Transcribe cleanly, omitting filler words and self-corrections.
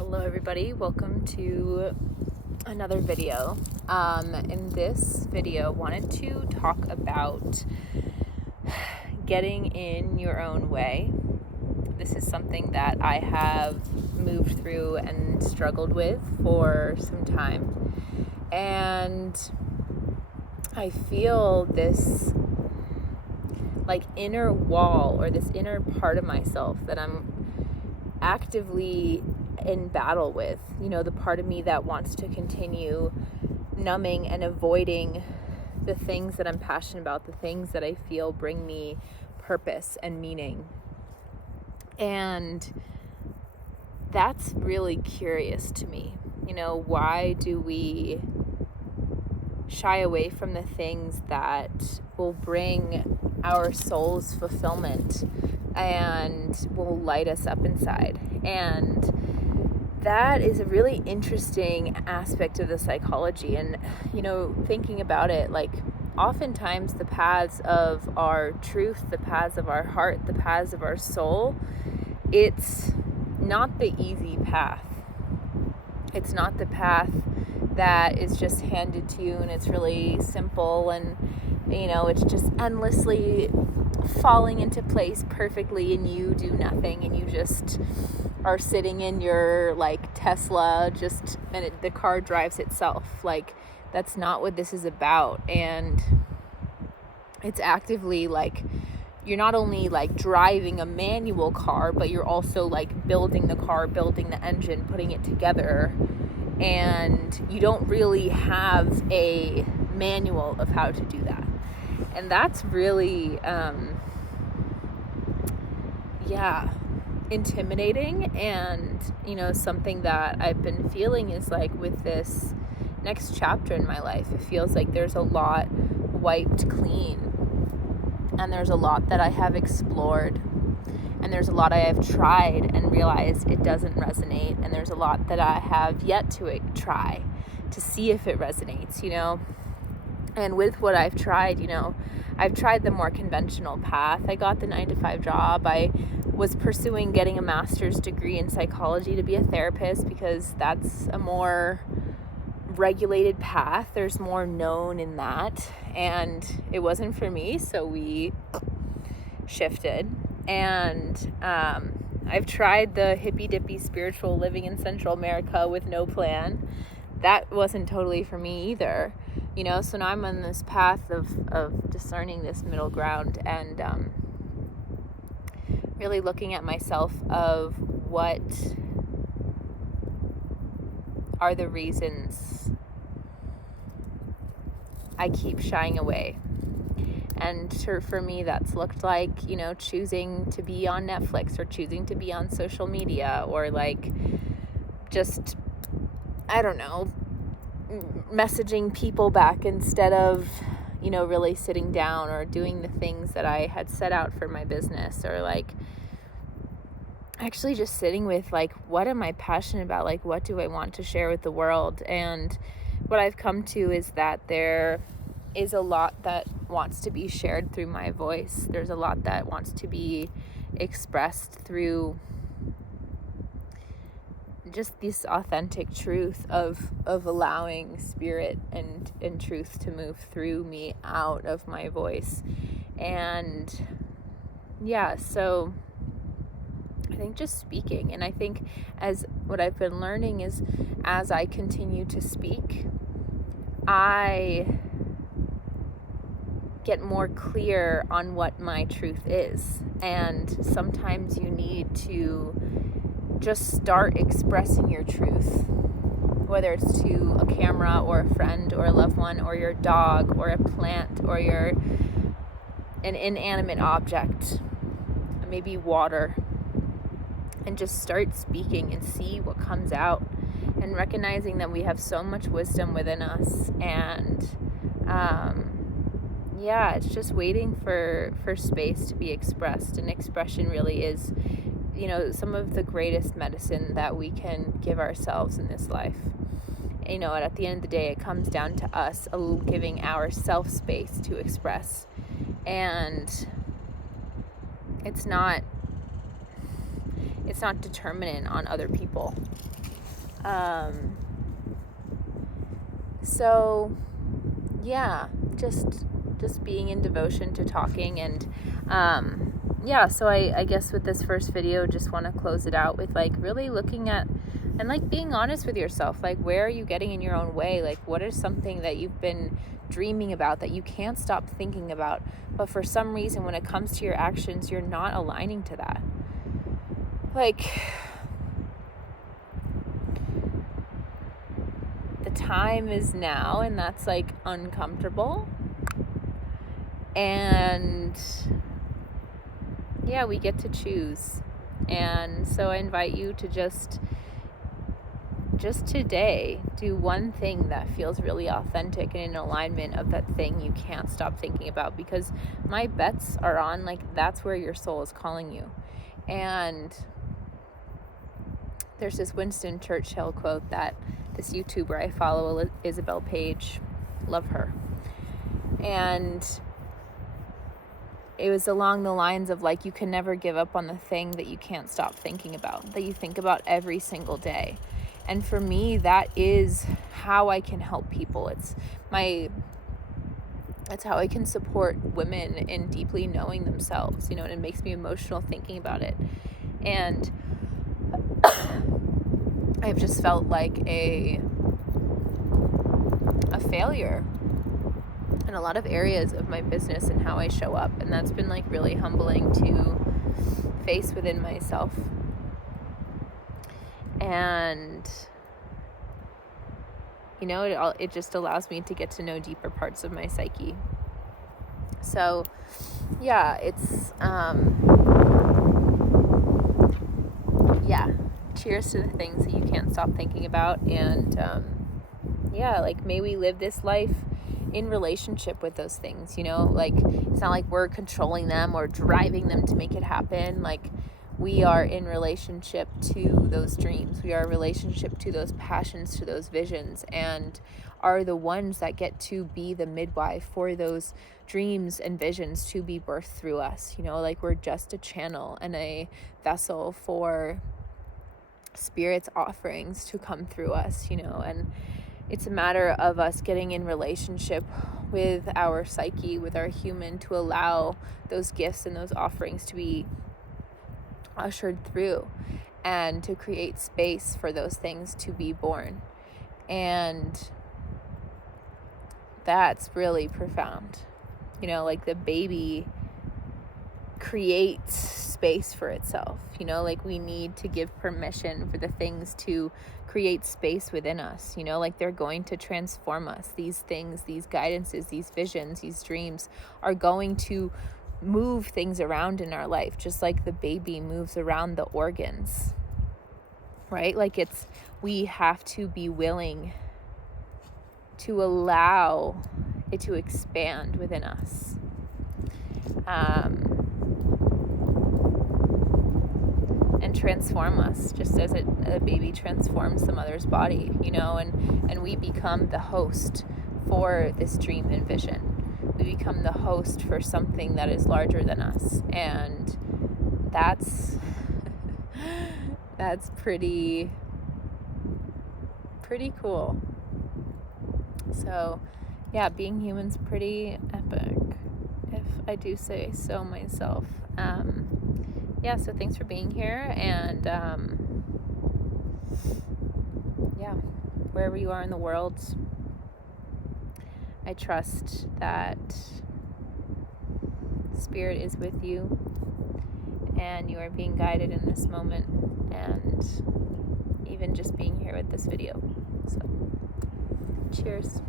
Hello everybody, welcome to another video. In this video, wanted to talk about getting in your own way. This is something that I have moved through and struggled with for some time. And I feel this like inner wall or this inner part of myself that I'm actively in battle with, the part of me that wants to continue numbing and avoiding the things that I'm passionate about, the things that I feel bring me purpose and meaning. And that's really curious to me. Why do we shy away from the things that will bring our soul's fulfillment and will light us up inside? And that is a really interesting aspect of the psychology. And, thinking about it, like oftentimes the paths of our truth, the paths of our heart, the paths of our soul, it's not the easy path. It's not the path that is just handed to you and it's really simple and, it's just endlessly falling into place perfectly and you do nothing and you just are sitting in your Tesla and the car drives itself. That's not what this is about. And it's actively you're not only driving a manual car, but you're also building the car, building the engine, putting it together, and you don't really have a manual of how to do that. And that's really intimidating. And something that I've been feeling is with this next chapter in my life, it feels like there's a lot wiped clean, and there's a lot that I have explored, and there's a lot I have tried and realized it doesn't resonate, and there's a lot that I have yet to try to see if it resonates. And with what I've tried, I've tried the more conventional path. I got the 9-to-5 job. I was pursuing getting a master's degree in psychology to be a therapist because that's a more regulated path. There's more known in that. And it wasn't for me, so we shifted. And I've tried the hippy-dippy spiritual living in Central America with no plan. That wasn't totally for me either. So now I'm on this path of discerning this middle ground and really looking at myself of what are the reasons I keep shying away. And for me, that's looked like, choosing to be on Netflix or choosing to be on social media or just, I don't know, messaging people back instead of, really sitting down or doing the things that I had set out for my business, or actually just sitting with what am I passionate about? What do I want to share with the world? And what I've come to is that there is a lot that wants to be shared through my voice. There's a lot that wants to be expressed through just this authentic truth of allowing spirit and truth to move through me out of my voice. And so I think just speaking, and I think as what I've been learning is as I continue to speak, I get more clear on what my truth is. And sometimes you need to just start expressing your truth, whether it's to a camera or a friend or a loved one or your dog or a plant or an inanimate object, maybe water, and just start speaking and see what comes out, and recognizing that we have so much wisdom within us. And it's just waiting for space to be expressed. And expression really is some of the greatest medicine that we can give ourselves in this life. And at the end of the day, it comes down to us giving ourselves space to express. And it's not determinant on other people. So yeah, just being in devotion to talking. And yeah, so I guess with this first video, just want to close it out with like really looking at and like being honest with yourself. Like, where are you getting in your own way? Like, what is something that you've been dreaming about that you can't stop thinking about, but for some reason when it comes to your actions, you're not aligning to that? Like, the time is now, and that's like uncomfortable. And yeah, we get to choose. And so I invite you to just today do one thing that feels really authentic and in alignment of that thing you can't stop thinking about, because my bets are on like that's where your soul is calling you. And there's this Winston Churchill quote that this YouTuber I follow, Isabel Page, love her, and it was along the lines of like, you can never give up on the thing that you can't stop thinking about, that you think about every single day. And for me, that is how I can help people. It's how I can support women in deeply knowing themselves, and it makes me emotional thinking about it. And I've just felt like a failure in a lot of areas of my business and how I show up. And that's been like really humbling to face within myself. And it just allows me to get to know deeper parts of my psyche. So yeah, it's cheers to the things that you can't stop thinking about. And like, may we live this life in relationship with those things. Like, it's not like we're controlling them or driving them to make it happen. Like, we are in relationship to those dreams. We are in relationship to those passions, to those visions, and are the ones that get to be the midwife for those dreams and visions to be birthed through us. Like, we're just a channel and a vessel for Spirit's offerings to come through us, and it's a matter of us getting in relationship with our psyche, with our human, to allow those gifts and those offerings to be ushered through and to create space for those things to be born. And that's really profound. Like, the baby creates space for itself. Like, we need to give permission for the things to create space within us. Like, they're going to transform us. These things, these guidances, these visions, these dreams are going to move things around in our life, just like the baby moves around the organs, right? Like, we have to be willing to allow it to expand within us. And transform us, just as a baby transforms the mother's body, and we become the host for this dream and vision. We become the host for something that is larger than us. And that's pretty cool. So yeah, being human's pretty epic, if I do say so myself. So thanks for being here. And wherever you are in the world, I trust that Spirit is with you and you are being guided in this moment, and even just being here with this video. So cheers.